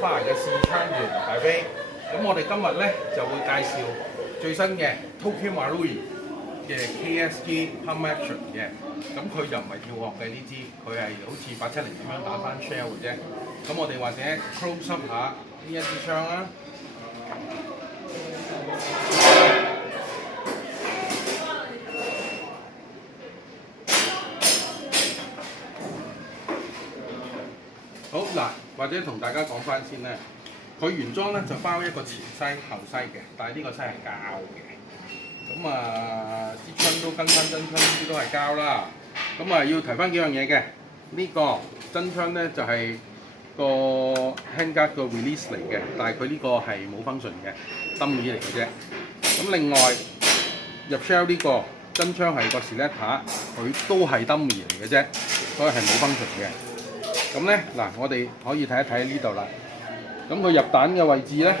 花嘅試槍員大飛。咁我哋今日咧就會介紹最新嘅 Tokyo Marui 嘅 KSG Pump Action 嘅。咁佢就唔係跳殼嘅呢支，佢係好似870咁樣打翻 shell 嘅啫。咁我哋或者 close up 下呢一支槍啦。好嗱，或者同大家講翻先咧，佢原裝咧就包一個前篩後篩嘅，但係呢個篩係膠嘅。咁啊，啲槍都跟翻真槍，呢啲都係膠啦。咁啊，要提翻幾樣嘢嘅。呢個真槍咧就係個 handguard 個 release 嚟嘅，但係佢呢個係冇 function 嘅，dummy 嚟嘅啫。咁另外入 shell 呢個真槍係個 selector， 佢都係 dummy 嚟嘅啫，所以係冇 function 嘅。咁咧嗱，我哋可以睇一睇呢度啦。咁佢入彈嘅位置咧，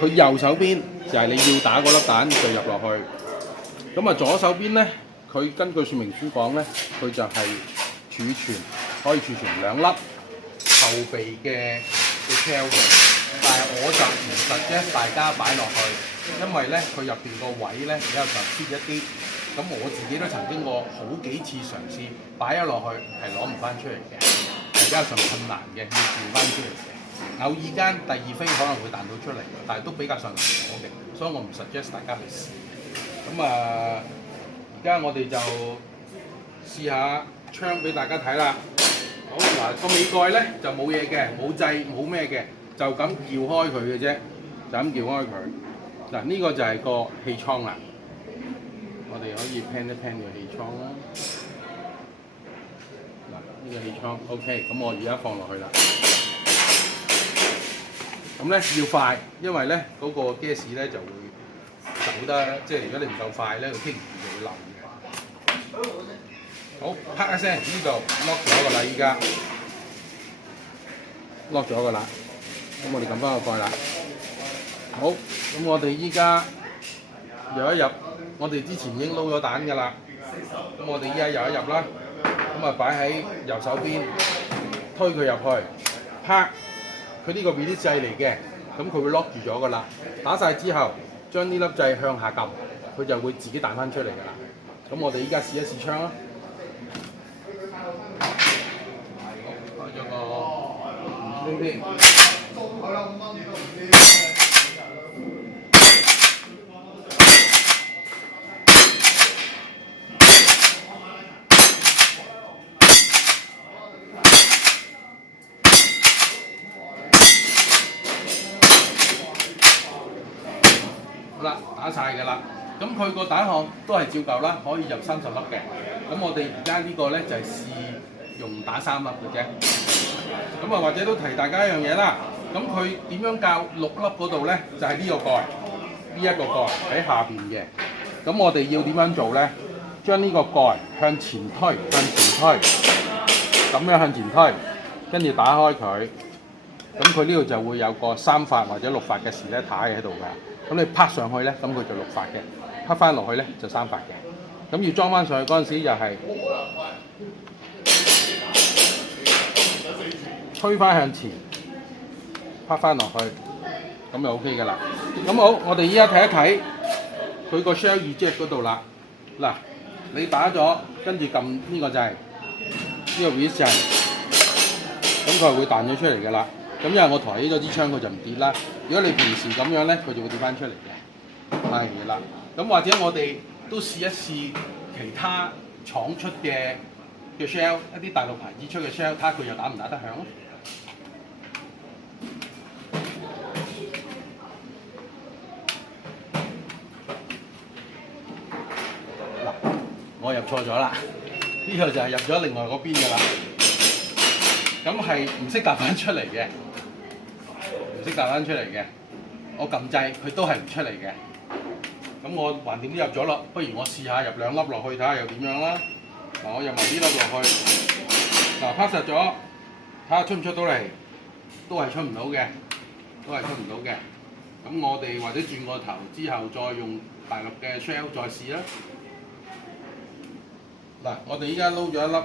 佢右手邊就係你要打嗰粒彈就入落去。咁啊左手邊咧，佢根據說明書講咧，佢就係儲存可以儲存2粒後備嘅 shell 嘅。但係我就唔suggest大家擺落去，因為咧佢入邊個位咧比較上 fit 一啲。咁我自己都曾經過好幾次嘗試擺咗落去係攞唔翻出嚟嘅。比較上困難嘅，要調翻出嚟嘅。偶爾間第二飛可能會彈到出嚟，但係都比較上難攞嘅，所以我唔 suggest 大家去試。咁啊，而家我哋就試下槍俾大家睇啦。好嗱，個尾蓋咧就冇嘢嘅，冇掣冇咩嘅，就咁撬開佢嘅啫，就咁撬開佢。嗱，呢個就係個氣倉啦。我哋可以 pan 一 pan 個氣倉啦。呢個氣倉 OK， 咁我而家放落去啦。咁咧要快，因為咧嗰個 gas 咧就會走得，即係如果你唔夠快咧，個傾就會漏嘅。好，啪一聲，呢度 lock 咗個啦，依家 lock 咗個啦。咁我哋撳翻個蓋啦。好，咁我哋依家入一入，我哋之前已經撈咗彈㗎啦。咁我哋依家入一入啦。咁啊擺喺右手邊，推佢入去，啪！佢呢個 release 掣嚟嘅，咁佢會 lock 住咗噶啦。打晒之後，將呢粒掣向下撳，佢就會自己彈翻出嚟噶啦。咁我哋依家試一試槍啦。開咗個唔先。啦，打晒㗎啦，咁佢個彈殼都係照舊啦，可以入30粒嘅。咁我哋而家呢個咧就係試用打3粒嘅啫。咁啊，或者都提大家一樣嘢啦。咁佢點樣校6粒嗰度咧？就係呢個蓋，呢一個蓋喺下邊嘅。咁我哋要點樣做咧？將呢個蓋向前推，咁樣向前推，跟住打開佢。咁佢呢度就會有個3發或者6發嘅selector喺度㗎。咁你拍上去咧，咁佢就6發嘅；拍翻落去咧就3發嘅。咁要裝翻上去嗰陣時，又係推翻向前，拍翻落去，咁就 OK 㗎啦。咁好，我哋依家睇一睇佢個 shell eject 嗰度啦。嗱，你打咗，跟住撳呢個掣，呢個 release 掣，咁佢係會彈咗出嚟㗎啦。咁因為我抬起咗支槍，佢就唔跌啦。如果你平時咁樣咧，佢就會跌翻出嚟嘅。係啦。咁或者我哋都試一試其他廠出嘅 shell， 一啲大陸牌子出嘅 shell， 睇下佢又打唔打得響咯。嗱，我入錯咗啦，呢個就係入咗另外嗰邊㗎啦。咁係唔識彈翻出嚟嘅。唔識彈翻出嚟嘅，我撳掣佢都係唔出嚟嘅。咁我橫掂都入咗咯，不如我試下入2粒落去睇下又點樣啦。嗱，我入埋呢粒落去，嗱拍實咗，睇下出唔出到嚟，都係出唔到嘅，咁我哋或者轉個頭之後再用大陸嘅 shell 再試啦。嗱，我哋依家撈咗一粒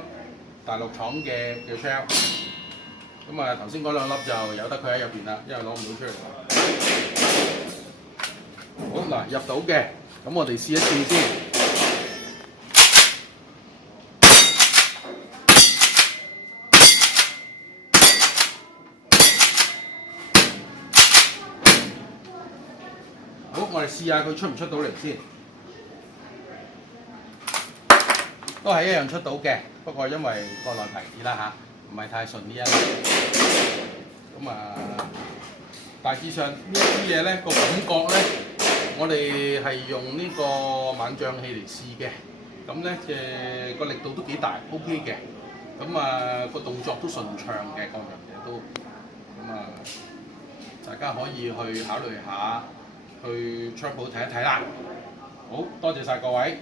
大陸廠嘅 shell。咁啊頭先嗰兩粒就由得佢喺入邊啦，因為攞唔到出嚟啦。好嗱，入到嘅，咁我哋試一試先。好，我哋試下佢出唔出到嚟先。都係一樣出到嘅，不過因為國內牌子啦嚇，唔係太順呢一類。咁啊，大致上呢一啲嘢咧個感覺咧，我哋係用呢個猛醬器嚟試嘅，咁咧嘅個力度都幾大 ，OK 嘅。咁啊個動作都順暢嘅，各樣嘢都。咁啊，大家可以去考慮下，去商鋪睇一睇啦。好多謝晒各位。